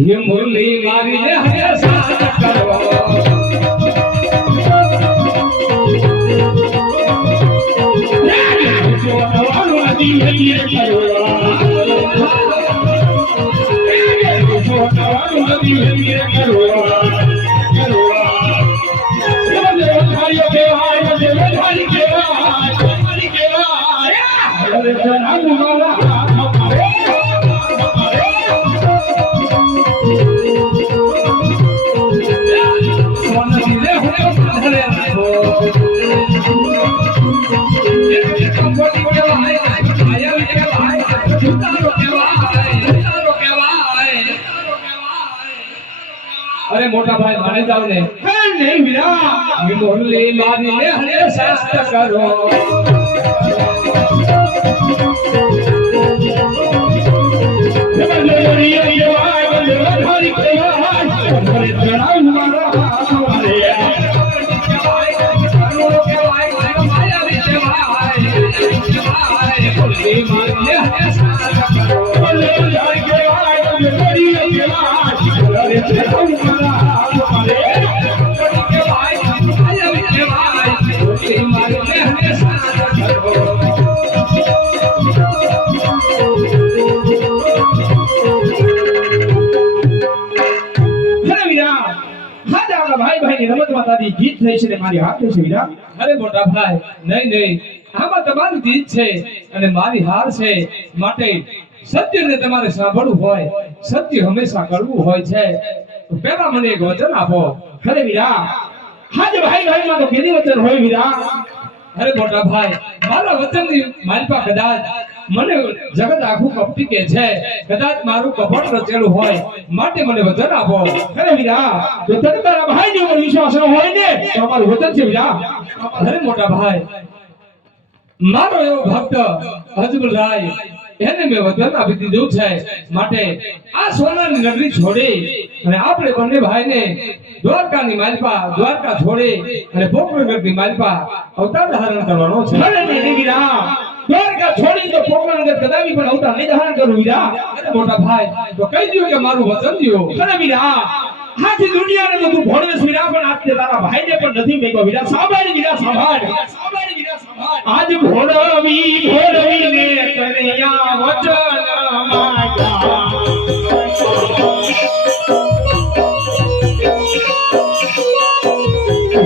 ये मुरली मारी ने हरे साथ करो जो नवानु नदी ये करो जो नवानु नदी ये करो ये भाइयों के भाई ये भाई के भाई अरे जनाब वाला अरे मोटा भाई माने जाओ ने नहीं वीरा ये मुरली मारी ने हरे शास्त्र करो ये भाई बंदे हरि के भाई जनाब हमारा हमारे के भाई माया के भाई मुरली मारी ने हरे शास्त्र करो बोले हरि के भाई बंदे हरि के भाई अरे जनाब जीत થઈ છે મારી હાર થઈ છે વીરા અરે મોટા ભાઈ નહીં નહીં આમાં તમારી જીત છે અને મારી હાર છે માટે સત્યને તમારે સાંભળવું હોય સત્ય હંમેશા કડવું હોય છે તો પહેલા મને એક વચન આપો અરે વીરા હાજ ભાઈ ભાઈ માં તો કેદી વચન હોય વીરા અરે મોટા ભાઈ મારા વચનની માલપા કદાચ મને જગત આખું કપટી કે છે કદાચ મારું કપટ રચેલું હોય માટે મને વચન આપો અરે વીરા જો તને તારા ભાઈ ની ઉપર વિશ્વાસ ન હોય ને તો અમારું વચન છે વીરા અરે મોટા ભાઈ મારો એવો ભક્ત અજમલ રાય એને મેં વચન આપી દીધું છે માટે આ સોનાની નગરી છોડી અને આપણે બંને ભાઈને દ્વારકાની માલપા દ્વારકા છોડી અને પોકરણગઢની માલપા અવતાર ધારણ કરવાનો છે અરે નહીં વીરા દ્વારકા છોડી તો પોકરણગઢ કદાવી પણ અવતાર નહીં ધારણ કરું વીરા અરે મોટા ભાઈ તો કહી દો કે મારું વચન દિયો અરે વીરા આખી દુનિયાને તો તું ભોળવેશ વીરા પણ આજે તારા ભાઈને પણ નથી મેકો વીરા સાંભળ વીરા સાંભળ આજ ભોળવી ભોળવીને કર્યા વચન માંગ્યા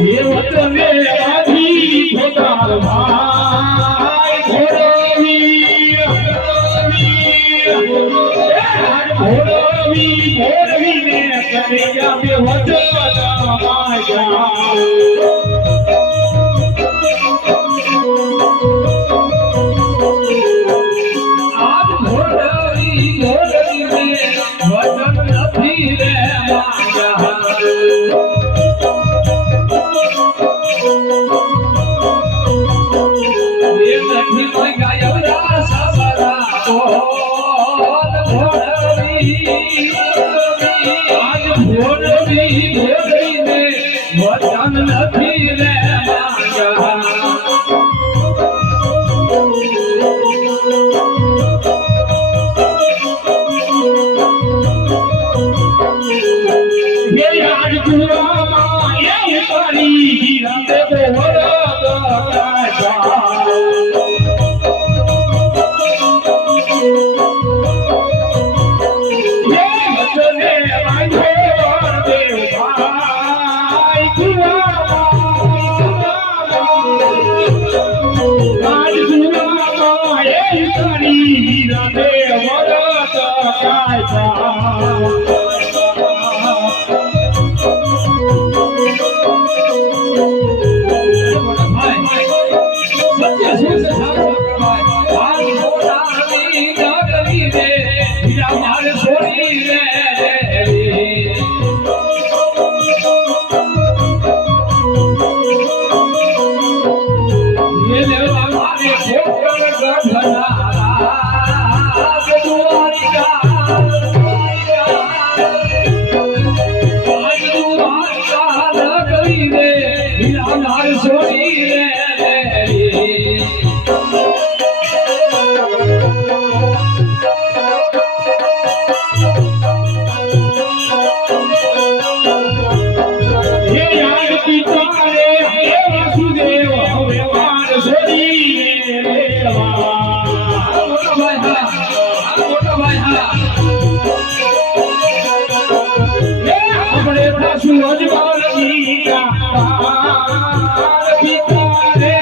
ये वचने आधी भोदार भाई भोरवी भोरवी भोरवी ने करेगा बे वचन माया आज भोरवी भोरवी ने वचन नहीं रे माया वचन नहीं रे माया ये आज जुआ माया तारी हीरा ते बोरा का રે ये लेवा मारे खोकर गधनारा दुआरिका लगई रे हिलानार सोनी रे सूरज बाल जी का पार पिता रे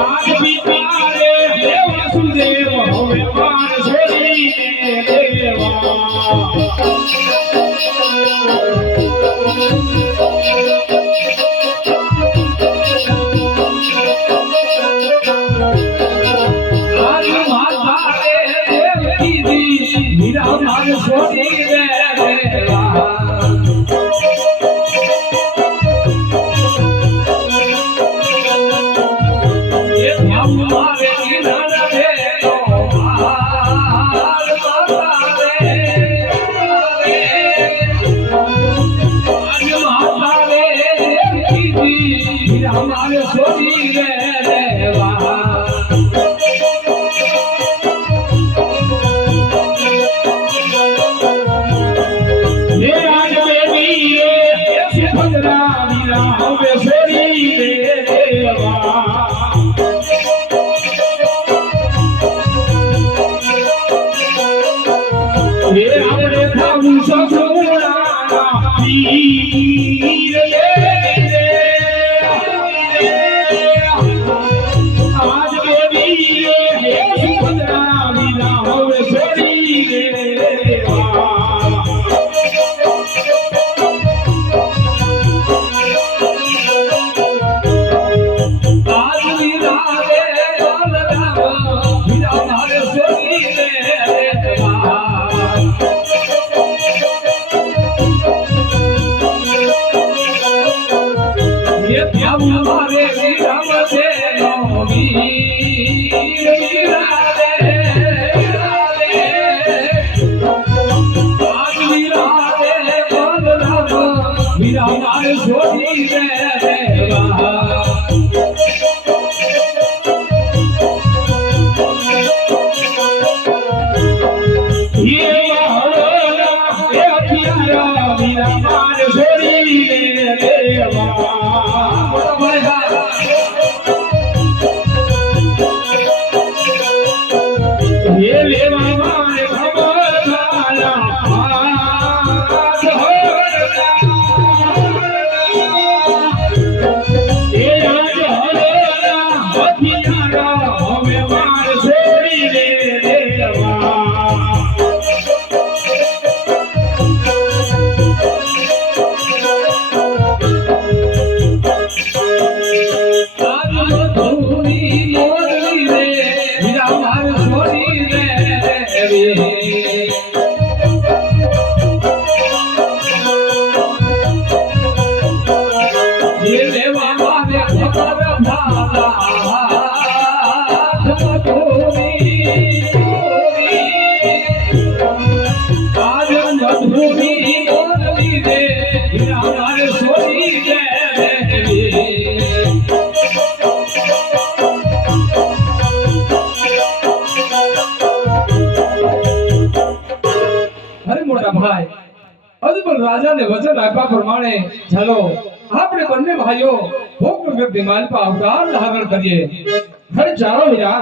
आज पिता रे वासुदेव होवे मान छोड़ी देवा आज माता रे देवकी दी मीरा मान छोड़ी हमारे सोनी रे देवा ये आज बेबी ये सुभद्रा मीरा हमें सोनी रे देवा ये हमने खाऊ ससुरा वीर ले हमारे राम से नौमी आज मीरा रे मीरा हमारे सोनी रे ये मीरा हमारे सोनी रे ये लेवा मारे खबर खाला आज हो ये आज हलोला हथियारा हमें मार छोड़ी दे देवा ये लेवा मारे खबर भाला आज मधुरी मोरली रे हमारे सोनी रे अरे मोटा भाई હજુ પણ રાજાને વચન આપ્યા પ્રમાણે ચાલો આપણે બંને ભાઈઓ ભોગ વ્યક્તિ માલપા અવતાર ધારણ કરીએ. અરે ચાલો વીરા